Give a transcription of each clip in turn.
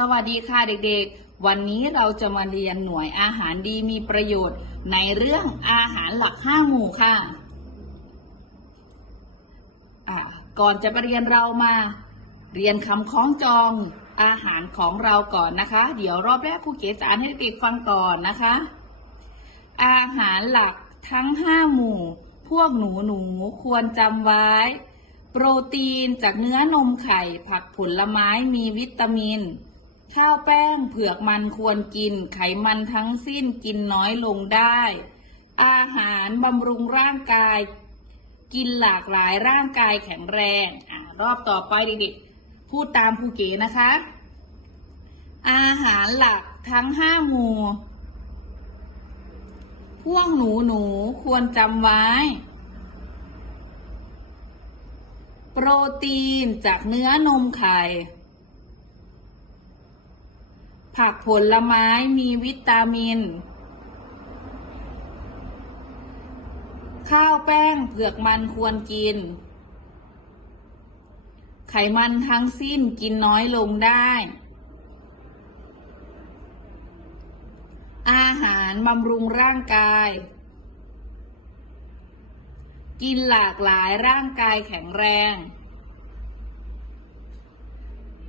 สวัสดีค่ะเด็กๆ วันนี้เราจะมาเรียนหน่วยอาหารดีมีประโยชน์ ในเรื่องอาหารหลักห้าหมู่ค่ะ ก่อนจะไปเรียนเรามา เรียนคำคล้องจองอาหารของเราก่อนนะคะ เดี๋ยวรอบแรกครูเก๋จะอ่านให้เด็กฟังก่อนนะคะ อาหารหลักทั้งห้าหมู่ พวกหนูหนูควรจำไว้ โปรตีนจากเนื้อนมไข่ ผักผลไม้มีวิตามิน ข้าวแป้งเผือกมันควรกิน ไขมันทั้งสิ้นกินน้อยลงได้ อาหารบำรุงร่างกาย กินหลากหลายร่างกายแข็งแรงอ่ารอบต่อไปเด็กๆ พูดตามครูเก๋นะคะ อาหารหลักทั้งห้าหมู่ พวกหนูหนูควรจำไว้ โปรตีนจากเนื้อนมไข่ ผักผลไม้มีวิตามิน ข้าวแป้งเผือกมันควรกิน ไขมันทั้งสิ้นกินน้อยลงได้ อาหารบำรุงร่างกาย กินหลากหลายร่างกายแข็งแรง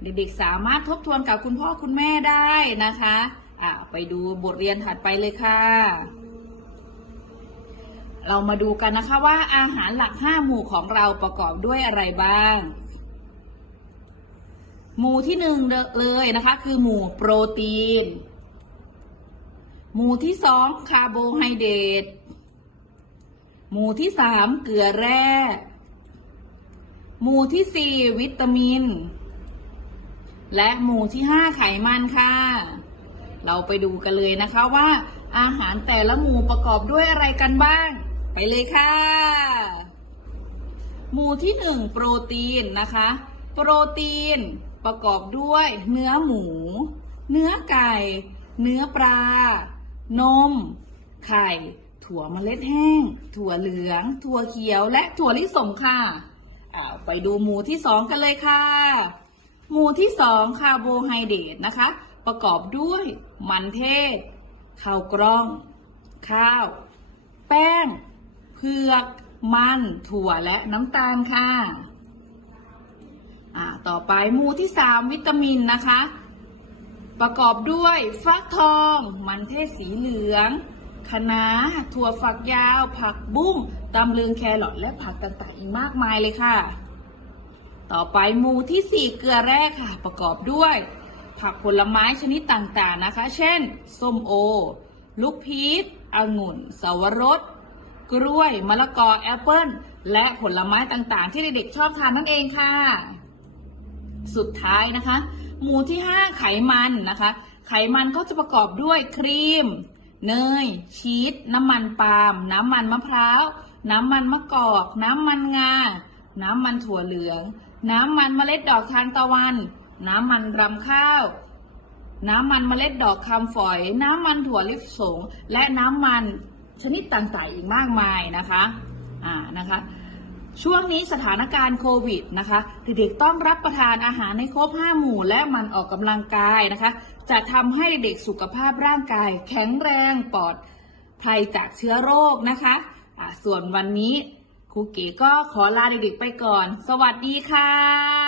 เด็กๆสามารถทบทวนกับคุณพ่อคุณแม่ได้นะคะอ่าไปดูบทเรียนถัดไปเลยค่ะ เรามาดูกันนะคะว่าอาหารหลักห้าหมู่ของเราประกอบด้วยอะไรบ้าง หมู่ที่หนึ่งเลยนะคะ คือหมู่โปรตีน หมู่ที่สองคาร์โบไฮเดรตหมู่ที่สามเกลือแร่ หมู่ที่สี่วิตามิน และหมู่ที่ห้าไขมันค่ะ เราไปดูกันเลยนะคะว่า อาหารแต่ละหมู่ประกอบด้วยอะไรกันบ้าง ไปเลยค่ะ หมู่ที่หนึ่งโปรตีนนะคะ โปรตีนประกอบด้วยเนื้อหมู เนื้อไก่ เนื้อปลา นม ไข่ ถั่วเมล็ดแห้ง ถั่วเหลือง ถั่วเขียว และถั่วลิสงค่ะอ่าไปดูหมู่ที่สองกันเลยค่ะ หมู่ที่สองคาร์โบไฮเดรตนะคะ ประกอบด้วยมันเทศ ข้าวกล้อง ข้าว แป้ง เผือก มัน ถั่วและน้ำตาลค่ะอ่าต่อไปหมู่ที่สามวิตามินนะคะ ประกอบด้วยฟักทอง มันเทศสีเหลืองคะน้าถั่วฝักยาว ผักบุ้งตำลึงแครอทและผักต่างๆอีกมากมายเลยค่ะ ต่อไปหมู่ที่สี่เกลือแร่ค่ะ ประกอบด้วย ผักผลไม้ชนิดต่างๆนะคะ เช่น ส้มโอ ลูกพีชองุ่นสวรส กล้วย มะละกอ แอปเปิ้ล และผลไม้ต่างๆ ที่เด็กๆชอบทานนั่นเองค่ะ สุดท้ายนะคะ หมู่ที่ 5 ไขมันนะคะ ไขมันก็จะประกอบด้วยครีม เนย ชีส น้ำมันปาล์ม น้ำมันมะพร้าว น้ำมันมะกอก น้ำมันงา น้ำมันถั่วเหลือง น้ำมันเมล็ดดอกทานตะวัน น้ำมันรำข้าว น้ำมันเมล็ดดอกคำฝอย น้ำมันถั่วลิสง และน้ำมันชนิดต่างๆอีกมากมายนะคะอ่านะคะช่วงนี้สถานการณ์โควิดนะคะเด็กๆต้องรับประทานอาหารในครบ5หมู่ และมันออกกำลังกายนะคะ จะทำให้เด็กสุขภาพร่างกาย แข็งแรงปลอดภัยจากเชื้อโรคนะคะอ่าส่วนวันนี้ ครูเก๋ก็ขอลาเด็กๆไปก่อน สวัสดีค่ะ